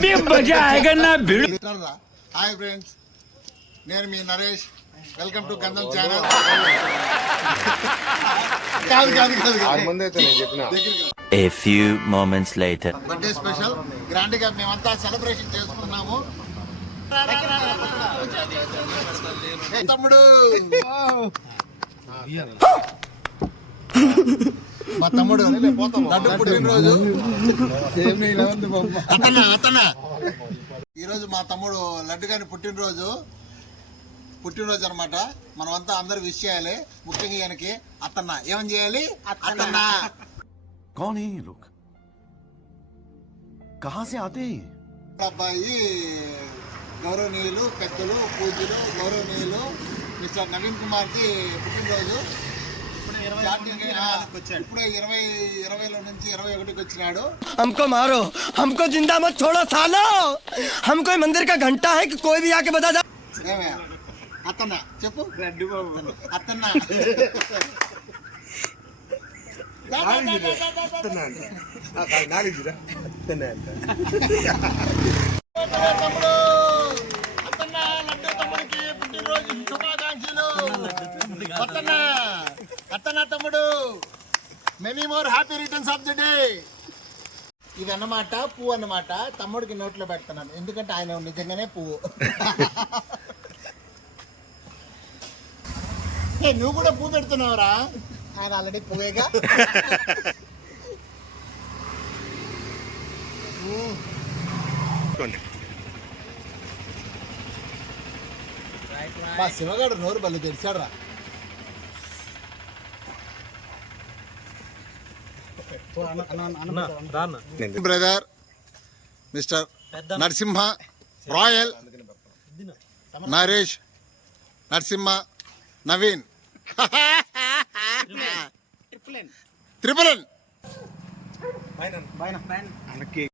अभी मजा आएगा ना भिड़। హాయ్ ఫ్రెండ్స్, నేను మీ నరేష్. వెల్కమ్ టు గంధం channel. A few moments later. Birthday special grand గా మేమంతా సెలబ్రేషన్ చేసుకున్నాము. తమ్ముడు, మా తమ్ముడు లడ్డు పుట్టినరోజు. అతన్న ఈరోజు మా తమ్ముడు లడ్డు గారి పుట్టినరోజు అనమాట. మనమంతా అందరు విష్ చేయాలి. ముఖ్యంగా ఈయనకి అత్తన్న ఏమని చేయాలి? అత్తన్న. कौन है ये लोग? कहां से आते हैं? అబ్బాయి గౌరవనీయులు పెద్దలు పూజలు గౌరవనీయులు మిస్టర్ నవీన్ కుమార్ కి పుట్టినరోజు. ఇప్పుడే 20లో నుంచి 21కి వచ్చినాడు. हमको मारो, हमको जिंदा मत छोड़ो सालो. हम कोई मंदिर का घंटा है कि कोई भी आके बता जा. ఏమయ్యా అత్తన్న చెప్పు. అత్తన్న తమ్ముడు, అత్తన్న లడ్డు తమ్ముడికి పుట్టినరోజు శుభాకాంక్షలు. అత్తన్న తమ్ముడు, many more happy returns of the day. ఇది అన్నమాట, పువ్వు అన్నమాట. తమ్ముడికి నోట్లో పెడుతున్నాను ఎందుకంటే ఆయన నిజంగానే పువ్వు. నువ్వు కూడా పువ్వు పెడుతున్నావురా? ఆయన ఆల్రెడీ పువ్వేగా. మా శివగాడు నోరు బల్లి తెరిచాడు రా. Brother mister Narasimha Rayal, Naresh, Narasimha, Naveen, triple ఎన్.